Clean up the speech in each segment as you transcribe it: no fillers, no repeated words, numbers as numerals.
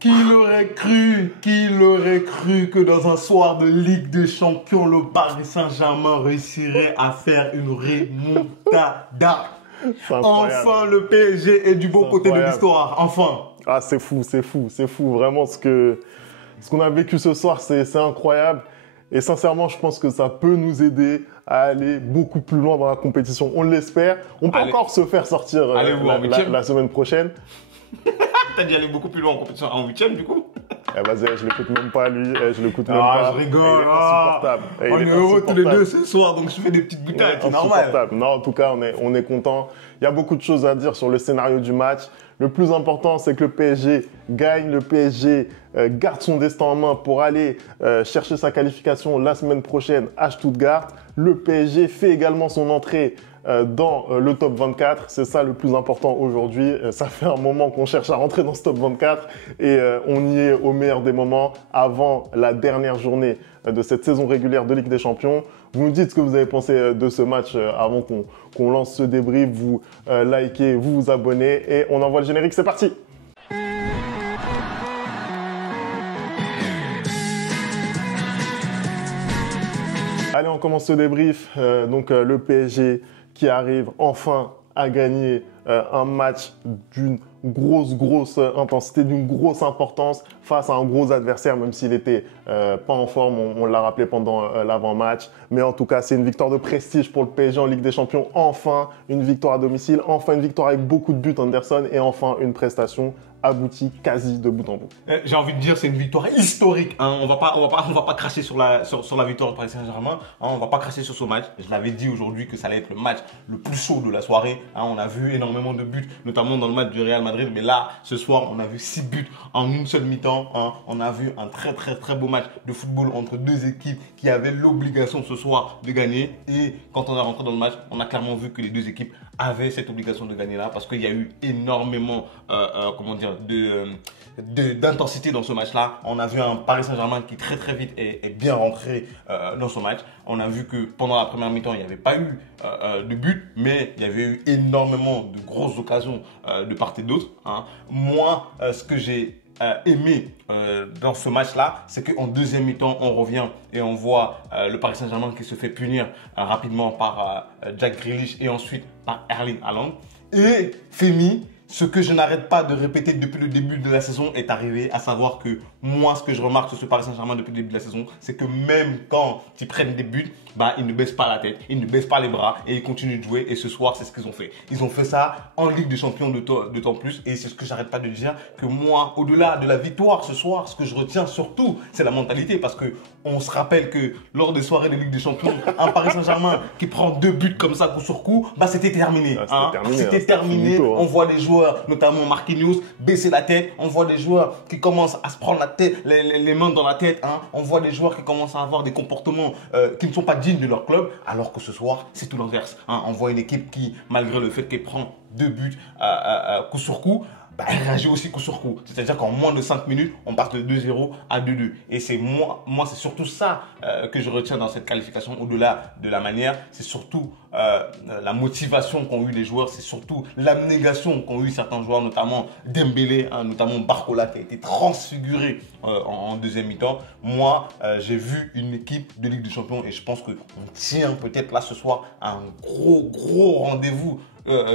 Qui l'aurait cru que dans un soir de Ligue des Champions, le Paris Saint-Germain réussirait à faire une remontada. Enfin, le PSG est du bon côté de l'histoire. Enfin. Ah, c'est fou. Vraiment, ce qu'on a vécu ce soir, c'est incroyable. Et sincèrement, je pense que ça peut nous aider à aller beaucoup plus loin dans la compétition. On l'espère. On peut encore se faire sortir la semaine prochaine. T'as dit aller beaucoup plus loin en compétition en huitième, du coup? Vas-y, je l'écoute même pas, lui. Je l'écoute même pas. Je rigole. Il est insupportable. On est heureux tous les deux ce soir, donc je fais des petites boutades, c'est normal. Non, en tout cas, on est content. Il y a beaucoup de choses à dire sur le scénario du match. Le plus important, c'est que le PSG gagne, le PSG garde son destin en main pour aller chercher sa qualification la semaine prochaine à Stuttgart. Le PSG fait également son entrée dans le top 24. C'est ça le plus important aujourd'hui. Ça fait un moment qu'on cherche à rentrer dans ce top 24 et on y est au meilleur des moments avant la dernière journée de cette saison régulière de Ligue des Champions. Vous nous dites ce que vous avez pensé de ce match avant qu'on lance ce débrief. Vous likez, vous vous abonnez et on envoie le générique. C'est parti! Allez, on commence ce débrief. Le PSG qui arrive enfin à gagner un match d'une grosse intensité, d'une grosse importance face à un gros adversaire, même s'il était pas en forme, on l'a rappelé pendant l'avant-match. Mais en tout cas, c'est une victoire de prestige pour le PSG en Ligue des Champions. Enfin, une victoire à domicile, enfin une victoire avec beaucoup de buts Anderson et enfin une prestation aboutie quasi de bout en bout. J'ai envie de dire c'est une victoire historique. Hein. On va pas cracher sur la victoire du Paris Saint-Germain. Hein. On va pas cracher sur ce match. Je l'avais dit aujourd'hui que ça allait être le match le plus chaud de la soirée. Hein. On a vu énormément de buts, notamment dans le match du Real Madrid. Mais là, ce soir, on a vu 6 buts en une seule mi-temps. Hein. On a vu un très beau match de football entre deux équipes qui avaient l'obligation ce soir de gagner. Et quand on est rentré dans le match, on a clairement vu que les deux équipes avaient cette obligation de gagner là parce qu'il y a eu énormément, d'intensité dans ce match-là. On a vu un Paris Saint-Germain qui très vite est bien rentré dans ce match. On a vu que pendant la première mi-temps, il n'y avait pas eu de but, mais il y avait eu énormément de grosses occasions de part et d'autre. Hein. Moi, ce que j'ai aimé dans ce match-là, c'est qu'en deuxième mi-temps, on revient et on voit le Paris Saint-Germain qui se fait punir rapidement par Jack Grealish et ensuite par Erling Haaland. Et Femi, ce que je n'arrête pas de répéter depuis le début de la saison est arrivé, à savoir que moi, ce que je remarque sur ce Paris Saint-Germain depuis le début de la saison, c'est que même quand ils prennent des buts, ils ne baissent pas la tête, ils ne baissent pas les bras et ils continuent de jouer. Et ce soir, c'est ce qu'ils ont fait. Ils ont fait ça en Ligue des Champions d'autant plus. Et c'est ce que j'arrête pas de dire, que moi, au-delà de la victoire ce soir, ce que je retiens surtout, c'est la mentalité. Parce que on se rappelle que lors des soirées de Ligue des Champions, un Paris Saint-Germain qui prend 2 buts comme ça, coup sur coup, c'était terminé. C'était terminé. On voit les joueurs, notamment Marquinhos, baisser la tête. On voit des joueurs qui commencent à se prendre la tête, les mains dans la tête. Hein. On voit des joueurs qui commencent à avoir des comportements qui ne sont pas dignes de leur club. Alors que ce soir, c'est tout l'inverse. Hein. On voit une équipe qui, malgré le fait qu'elle prend 2 buts coup sur coup, elle réagit aussi coup sur coup. C'est-à-dire qu'en moins de 5 minutes, on passe de 2-0 à 2-2. Et c'est moi c'est surtout ça que je retiens dans cette qualification. Au-delà de la manière, c'est surtout la motivation qu'ont eu les joueurs. C'est surtout l'abnégation qu'ont eu certains joueurs, notamment Dembélé, hein, notamment Barcola qui a été transfiguré en deuxième mi-temps. Moi, j'ai vu une équipe de Ligue des Champions et je pense qu'on tient peut-être là ce soir à un gros rendez-vous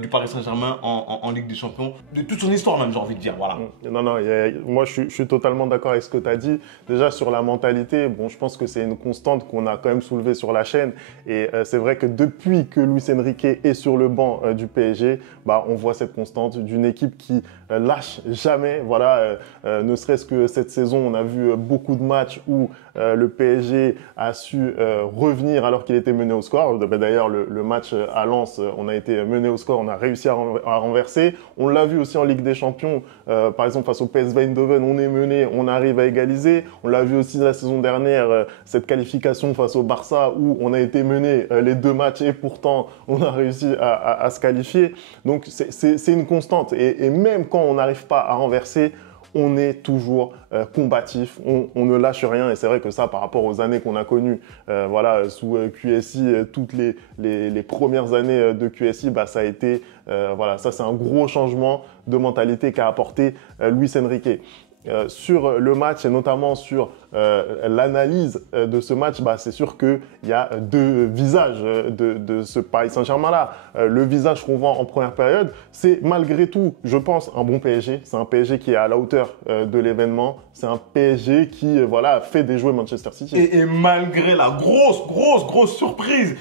du Paris Saint-Germain en Ligue des Champions, de toute son histoire même, j'ai envie de dire. Voilà. Non, moi je suis totalement d'accord avec ce que tu as dit. Déjà sur la mentalité, bon, je pense que c'est une constante qu'on a quand même soulevée sur la chaîne. Et c'est vrai que depuis que Luis Enrique est sur le banc du PSG, on voit cette constante d'une équipe qui lâche jamais. Voilà, ne serait-ce que cette saison, on a vu beaucoup de matchs où le PSG a su revenir alors qu'il était mené au score. D'ailleurs, le match à Lens, on a été mené au score, on a réussi à renverser. On l'a vu aussi en Ligue des Champions, par exemple face au PSV Eindhoven, on est mené, on arrive à égaliser. On l'a vu aussi la saison dernière, cette qualification face au Barça où on a été mené les 2 matchs et pourtant on a réussi à se qualifier. Donc c'est une constante et même quand on n'arrive pas à renverser, on est toujours combatif, on ne lâche rien et c'est vrai que ça par rapport aux années qu'on a connues sous QSI, toutes les premières années de QSI, ça a été ça c'est un gros changement de mentalité qu'a apporté Luis Enrique. sur le match et notamment sur l'analyse de ce match, c'est sûr qu'il y a deux visages de ce Paris Saint-Germain-là. Le visage qu'on voit en première période, c'est malgré tout, je pense, un bon PSG. C'est un PSG qui est à la hauteur de l'événement. C'est un PSG qui fait déjouer Manchester City. Et malgré la grosse surprise,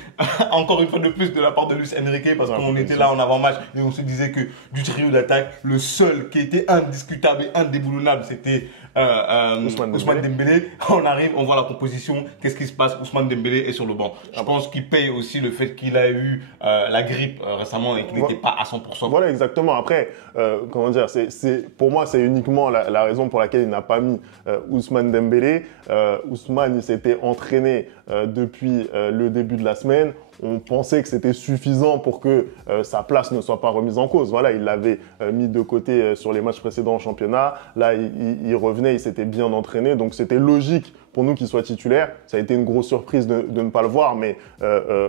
encore une fois de plus de la part de Luis Enrique, parce qu'on était là en avant-match et on se disait que du trio d'attaque, le seul qui était indiscutable et indéboulonnable, c'était Ousmane Dembélé. On arrive, on voit la composition, qu'est-ce qui se passe? Ousmane Dembélé est sur le banc. Je pense qu'il paye aussi le fait qu'il a eu la grippe récemment et qu'il n'était pas à 100%. Voilà, exactement. Après, pour moi, c'est uniquement la raison pour laquelle il n'a pas mis Ousmane Dembélé. Ousmane, il s'était entraîné depuis le début de la semaine. On pensait que c'était suffisant pour que sa place ne soit pas remise en cause. Voilà, il l'avait mis de côté sur les matchs précédents en championnat. Là, il revenait, il s'était bien entraîné. Donc, c'était logique pour nous qu'il soit titulaire. Ça a été une grosse surprise de ne pas le voir, mais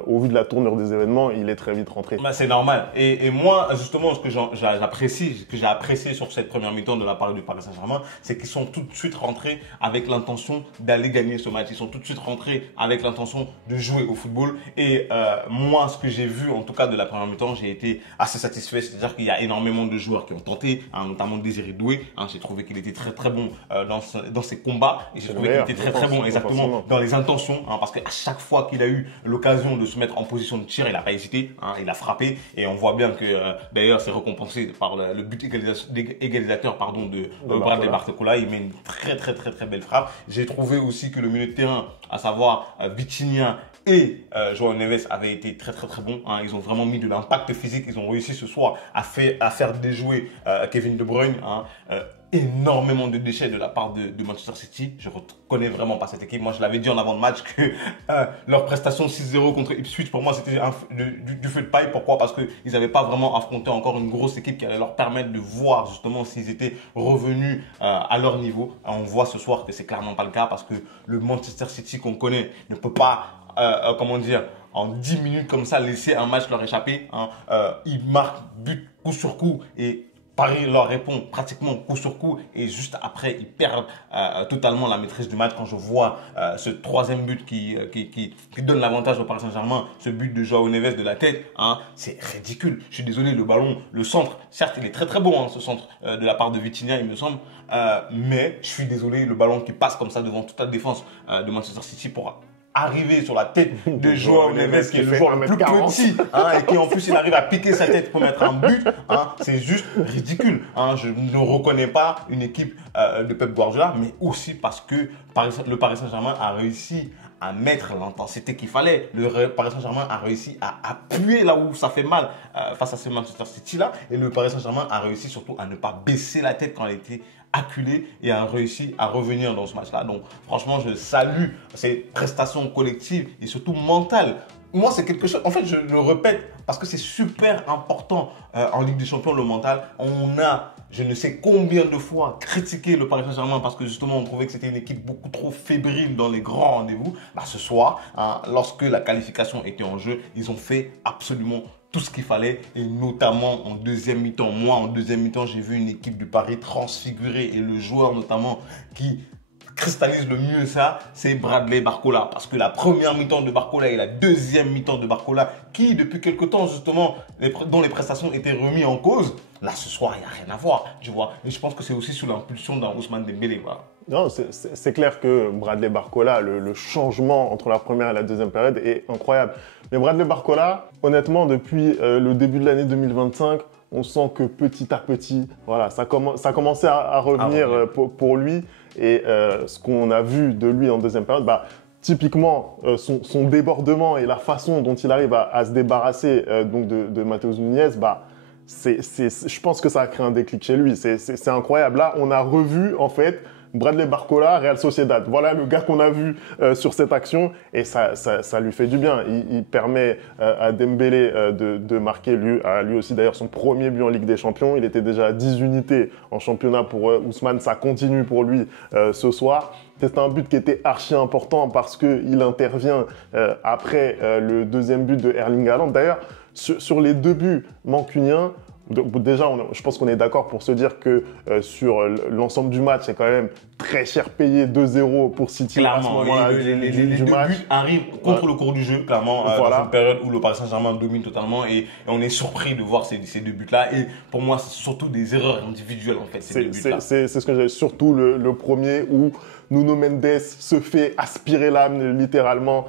au vu de la tournure des événements, il est très vite rentré. C'est normal. Et moi, justement, ce que j'ai apprécié sur cette première mi-temps de la part du Paris Saint-Germain, c'est qu'ils sont tout de suite rentrés avec l'intention d'aller gagner ce match. Ils sont tout de suite rentrés avec l'intention de jouer au football. Et moi, ce que j'ai vu, en tout cas de la première mi-temps, j'ai été assez satisfait. C'est-à-dire qu'il y a énormément de joueurs qui ont tenté, notamment Désiré Doué. J'ai trouvé qu'il était très bon dans ses combats. Et j'ai trouvé qu'il était très bon, exactement, dans les intentions, parce qu'à chaque fois qu'il a eu l'occasion de se mettre en position de tir, il n'a pas hésité, il a frappé, et on voit bien que d'ailleurs c'est récompensé par le but égalisateur de Bradley Barcola. Il met une très belle frappe. J'ai trouvé aussi que le milieu de terrain, à savoir Vitinha et João Neves, avait été très bon. Ils ont vraiment mis de l'impact physique. Ils ont réussi ce soir à faire déjouer Kevin De Bruyne. Énormément de déchets de la part de Manchester City. Je ne reconnais vraiment pas cette équipe. Moi, je l'avais dit en avant de match que leur prestation 6-0 contre Ipswich, pour moi, c'était du feu de paille. Pourquoi? Parce qu'ils n'avaient pas vraiment affronté encore une grosse équipe qui allait leur permettre de voir justement s'ils étaient revenus à leur niveau. On voit ce soir que c'est clairement pas le cas, parce que le Manchester City qu'on connaît ne peut pas, en 10 minutes comme ça, laisser un match leur échapper. Ils marquent but coup sur coup et Paris leur répond pratiquement coup sur coup, et juste après, ils perdent totalement la maîtrise du match. Quand je vois ce troisième but qui donne l'avantage au Paris Saint-Germain, ce but de João Neves de la tête, c'est ridicule. Je suis désolé, le ballon, le centre, certes, il est très bon, ce centre de la part de Vitinha, il me semble, mais je suis désolé, le ballon qui passe comme ça devant toute la défense de Manchester City pour arriver sur la tête de João Neves, qui est le joueur le plus petit, et qui en plus il arrive à piquer sa tête pour mettre un but, c'est juste ridicule. Je ne reconnais pas une équipe de Pep Guardiola, mais aussi parce que le Paris Saint-Germain a réussi à mettre l'intensité qu'il fallait. Le Paris Saint-Germain a réussi à appuyer là où ça fait mal face à ce Manchester City-là, et le Paris Saint-Germain a réussi surtout à ne pas baisser la tête quand elle était acculé, et a réussi à revenir dans ce match-là. Donc franchement, je salue ces prestations collectives et surtout mentales. Moi, c'est quelque chose, en fait, je le répète parce que c'est super important en Ligue des Champions, le mental. On a, je ne sais combien de fois, critiqué le Paris Saint-Germain parce que justement, on trouvait que c'était une équipe beaucoup trop fébrile dans les grands rendez-vous. Ce soir, lorsque la qualification était en jeu, ils ont fait absolument tout ce qu'il fallait, et notamment en deuxième mi-temps. Moi, en deuxième mi-temps, j'ai vu une équipe du Paris transfigurée, et le joueur notamment qui cristallise le mieux ça, c'est Bradley Barcola. Parce que la première mi-temps de Barcola et la deuxième mi-temps de Barcola, qui depuis quelque temps justement, dont les prestations étaient remises en cause, là ce soir, il n'y a rien à voir, tu vois. Et je pense que c'est aussi sous l'impulsion d'un Ousmane Dembélé. Voilà. Non, c'est clair que Bradley Barcola, le changement entre la première et la deuxième période est incroyable. Mais Bradley Barcola, honnêtement, depuis le début de l'année 2025, on sent que petit à petit, voilà, ça commençait à revenir pour lui. Et ce qu'on a vu de lui en deuxième période, typiquement, son débordement et la façon dont il arrive à se débarrasser de Matheus Nunes, je pense que ça a créé un déclic chez lui. C'est incroyable. Là, on a revu, en fait, Bradley Barcola, Real Sociedad. Voilà le gars qu'on a vu sur cette action, et ça lui fait du bien. Il permet à Dembélé de marquer lui aussi d'ailleurs son premier but en Ligue des Champions. Il était déjà à 10 unités en championnat pour Ousmane. Ça continue pour lui ce soir. C'est un but qui était archi important parce qu'il intervient après le deuxième but de Erling Haaland. D'ailleurs, sur les deux buts mancuniens, déjà, je pense qu'on est d'accord pour se dire que sur l'ensemble du match, c'est quand même très cher payé 2-0 pour City à ce Clairement, moment-là les du deux match. buts arrivent contre le cours du jeu, clairement, Voilà. dans une période où le Paris Saint-Germain domine totalement et on est surpris de voir ces deux buts-là. Et pour moi, c'est surtout des erreurs individuelles, en fait, ces deux buts-là. C'est ce que j'ai, surtout le premier où Nuno Mendes se fait aspirer l'âme littéralement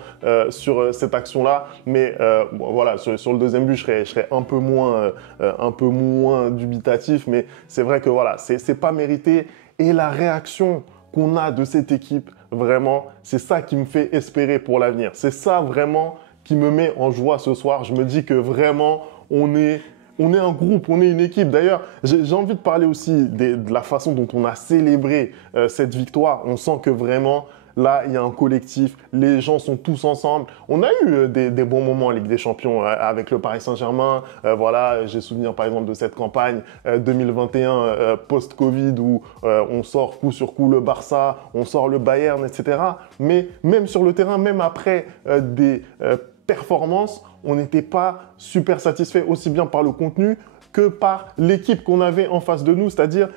sur cette action-là. Mais bon, voilà, sur le deuxième but, je serais un peu moins dubitatif. Mais c'est vrai que voilà, c'est pas mérité. Et la réaction qu'on a de cette équipe, vraiment, c'est ça qui me fait espérer pour l'avenir. C'est ça vraiment qui me met en joie ce soir. Je me dis que vraiment, on est un groupe, on est une équipe. D'ailleurs, j'ai envie de parler aussi de la façon dont on a célébré cette victoire. On sent que vraiment, là, il y a un collectif. Les gens sont tous ensemble. On a eu des bons moments en Ligue des Champions avec le Paris Saint-Germain. Voilà, j'ai souvenir par exemple de cette campagne 2021 post-Covid où on sort coup sur coup le Barça, on sort le Bayern, etc. Mais même sur le terrain, même après des performances, on n'était pas super satisfait aussi bien par le contenu que par l'équipe qu'on avait en face de nous, c'est-à-dire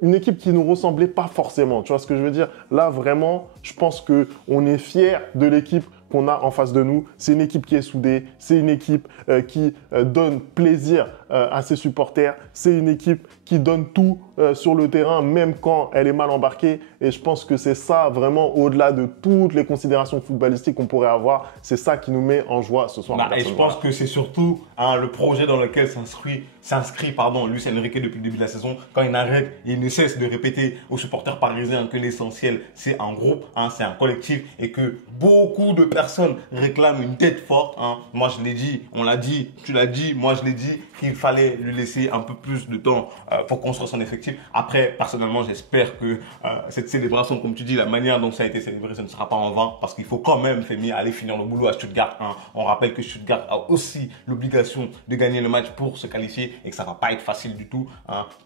une équipe qui ne nous ressemblait pas forcément. Tu vois ce que je veux dire? Là, vraiment, je pense qu'on est fiers de l'équipe qu'on a en face de nous. C'est une équipe qui est soudée, c'est une équipe qui donne plaisir à ses supporters, c'est une équipe qui donne tout sur le terrain, même quand elle est mal embarquée. Et je pense que c'est ça, vraiment, au-delà de toutes les considérations footballistiques qu'on pourrait avoir, c'est ça qui nous met en joie ce soir. Et je pense que c'est surtout le projet dans lequel s'inscrit Luis Enrique depuis le début de la saison. Quand il n'arrête, il ne cesse de répéter aux supporters parisiens que l'essentiel, c'est un groupe, c'est un collectif et que beaucoup de personnes réclament une tête forte. Moi, je l'ai dit, on l'a dit, tu l'as dit, moi, je l'ai dit qu'il fallait lui laisser un peu plus de temps pour construire son effectif. Après, personnellement, j'espère que cette célébration, comme tu dis, la manière dont ça a été célébré, ce ne sera pas en vain parce qu'il faut quand même, Femi, aller finir le boulot à Stuttgart. On rappelle que Stuttgart a aussi l'obligation de gagner le match pour se qualifier et que ça ne va pas être facile du tout.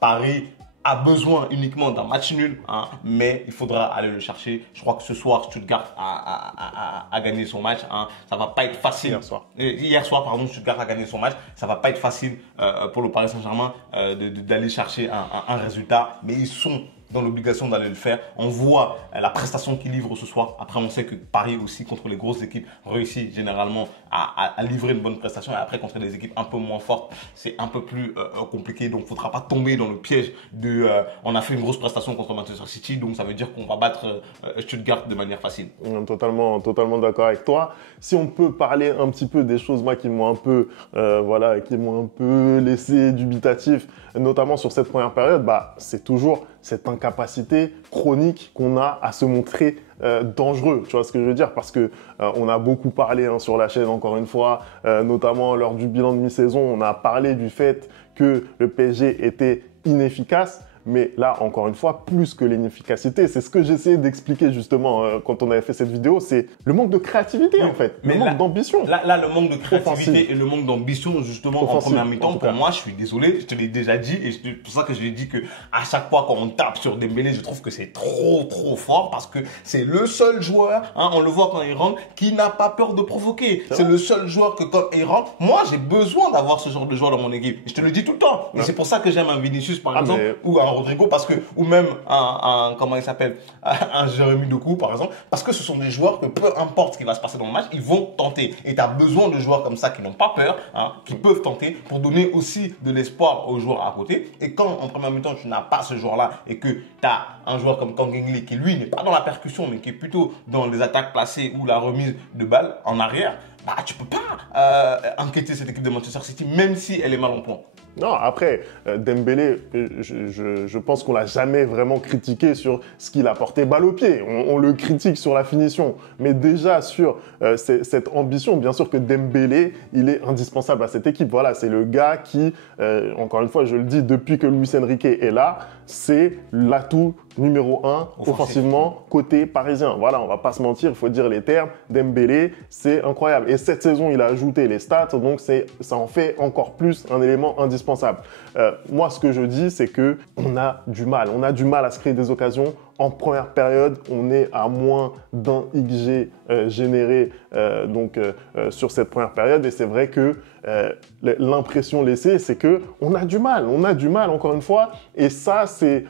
Paris a besoin uniquement d'un match nul, mais il faudra aller le chercher. Je crois que ce soir, Stuttgart a gagné son match. Ça va pas être facile. Hier soir, pardon, Stuttgart a gagné son match. Ça va pas être facile pour le Paris Saint-Germain d'aller chercher un résultat, mais ils sont dans l'obligation d'aller le faire. On voit la prestation qu'ils livrent ce soir. Après, on sait que Paris aussi, contre les grosses équipes, réussit généralement à livrer une bonne prestation. Et après, contre des équipes un peu moins fortes, c'est un peu plus compliqué. Donc, il ne faudra pas tomber dans le piège de on a fait une grosse prestation contre Manchester City, donc ça veut dire qu'on va battre Stuttgart de manière facile. Totalement d'accord avec toi. Si on peut parler un petit peu des choses, moi, qui m'ont un peu, laissé dubitatif, notamment sur cette première période, c'est toujours cette incapacité chronique qu'on a à se montrer dangereux. Tu vois ce que je veux dire? Parce que on a beaucoup parlé sur la chaîne, encore une fois, notamment lors du bilan de mi-saison, on a parlé du fait que le PSG était inefficace. Mais là, encore une fois, plus que l'inefficacité, c'est ce que j'essayais d'expliquer justement quand on avait fait cette vidéo, c'est le manque de créativité en fait, le manque d'ambition. Là, le manque de créativité et le manque d'ambition justement en première mi-temps, pour moi, je suis désolé, je te l'ai déjà dit et c'est pour ça que je l'ai dit que à chaque fois quand on tape sur Dembélé, je trouve que c'est trop fort parce que c'est le seul joueur, on le voit quand il rentre, qui n'a pas peur de provoquer. C'est le seul joueur que quand il rentre, moi j'ai besoin d'avoir ce genre de joueur dans mon équipe. Et je te le dis tout le temps. Et c'est pour ça que j'aime un Vinicius par exemple ou un Rodrigo parce que ou même comment il s'appelle un Jérémy Doku par exemple parce que ce sont des joueurs que peu importe ce qui va se passer dans le match ils vont tenter et tu as besoin de joueurs comme ça qui n'ont pas peur qui peuvent tenter pour donner aussi de l'espoir aux joueurs à côté et quand en première mi-temps tu n'as pas ce joueur là et que tu as un joueur comme Kangin qui lui n'est pas dans la percussion mais qui est plutôt dans les attaques placées ou la remise de balles en arrière tu peux pas inquiéter cette équipe de Manchester City même si elle est mal en point. Non, après, Dembélé, je pense qu'on l'a jamais vraiment critiqué sur ce qu'il apportait balle au pied. On le critique sur la finition. Mais déjà sur cette ambition, bien sûr que Dembélé, il est indispensable à cette équipe. Voilà, c'est le gars qui, encore une fois, je le dis, depuis que Luis Enrique est là, c'est l'atout numéro 1 offensivement côté parisien. Voilà, on va pas se mentir, il faut dire les termes. Dembélé, c'est incroyable. Et cette saison, il a ajouté les stats, donc ça en fait encore plus un élément indispensable. Moi, ce que je dis, c'est que on a du mal à se créer des occasions en première période, on est à moins d'un XG généré sur cette première période. Et c'est vrai que l'impression laissée, c'est qu'on a du mal. On a du mal, encore une fois. Et ça, c'est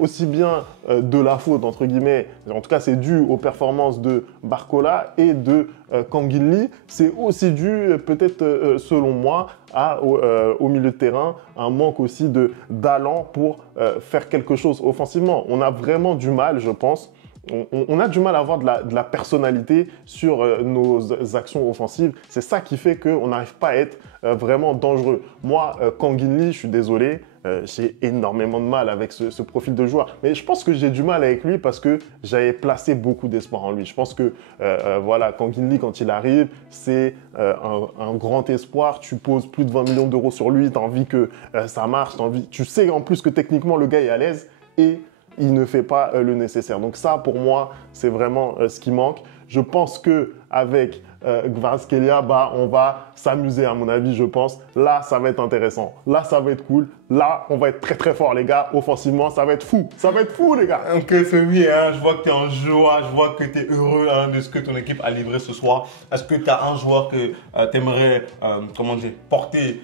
aussi bien de la faute, entre guillemets, en tout cas, c'est dû aux performances de Barcola et de Kangin Lee. C'est aussi dû, peut-être, selon moi, au milieu de terrain, un manque aussi d'allant pour faire quelque chose offensivement. On a vraiment du mal, je pense. On a du mal à avoir de la personnalité sur nos actions offensives. C'est ça qui fait qu'on n'arrive pas à être vraiment dangereux. Moi, Kangin Lee, je suis désolé, j'ai énormément de mal avec ce profil de joueur. Mais je pense que j'ai du mal avec lui parce que j'avais placé beaucoup d'espoir en lui. Je pense que voilà, Kangin Lee, quand il arrive, c'est un grand espoir. Tu poses plus de 20 millions d'euros sur lui, tu as envie que ça marche, tu sais en plus que techniquement le gars est à l'aise et il ne fait pas le nécessaire. Donc ça, pour moi, c'est vraiment ce qui manque. Je pense qu'avec Kvaratskhelia, on va s'amuser, à mon avis, je pense. Là, ça va être intéressant. Là, ça va être cool. Là, on va être très, très fort, les gars. Offensivement, ça va être fou. Ça va être fou, les gars. Ok, Femi, je vois que tu es en joie. Je vois que tu es heureux de ce que ton équipe a livré ce soir. Est-ce que tu as un joueur que tu aimerais porter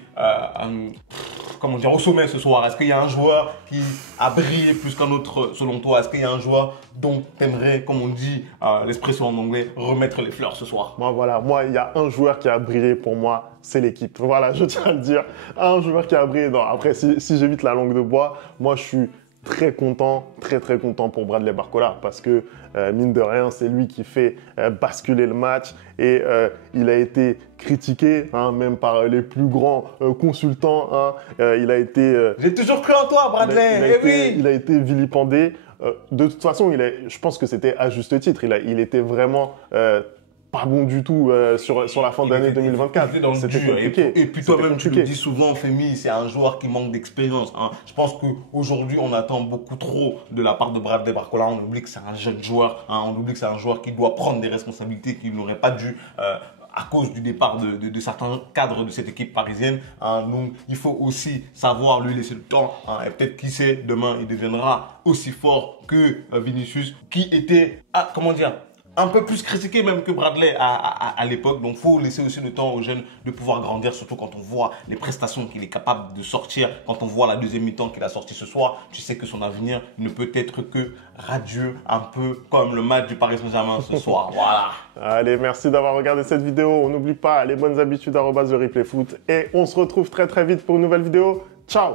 au sommet ce soir? Est-ce qu'il y a un joueur qui a brillé plus qu'un autre selon toi? Est-ce qu'il y a un joueur dont tu aimerais, comme on dit l'expression en anglais, remettre les fleurs ce soir? Moi, il y a un joueur qui a brillé pour moi, c'est l'équipe. Voilà, je tiens à le dire. Un joueur qui a brillé. Non, après, si j'évite la langue de bois, moi, je suis très content, très très content pour Bradley Barcola parce que mine de rien, c'est lui qui fait basculer le match et il a été critiqué, même par les plus grands consultants. Il a été. J'ai toujours cru en toi, Bradley. Il a été vilipendé. De toute façon, je pense que c'était à juste titre. Il était vraiment pas bon du tout sur la fin d'année 2024. C'était compliqué. Et puis toi-même, tu le dis souvent, Femi, c'est un joueur qui manque d'expérience. Je pense qu'aujourd'hui, on attend beaucoup trop de la part de Bradley Barcola. On oublie que c'est un jeune joueur. On oublie que c'est un joueur qui doit prendre des responsabilités qu'il n'aurait pas dû à cause du départ de certains cadres de cette équipe parisienne. Donc, il faut aussi savoir lui laisser le temps. Et peut-être, qui sait, demain, il deviendra aussi fort que Vinicius, qui était, un peu plus critiqué même que Bradley à l'époque. Donc, il faut laisser aussi le temps aux jeunes de pouvoir grandir, surtout quand on voit les prestations qu'il est capable de sortir. Quand on voit la deuxième mi-temps qu'il a sorti ce soir, tu sais que son avenir ne peut être que radieux, un peu comme le match du Paris Saint-Germain ce soir. Voilà. Allez, merci d'avoir regardé cette vidéo. On n'oublie pas les bonnes habitudes @thereplayfoot et on se retrouve très très vite pour une nouvelle vidéo. Ciao!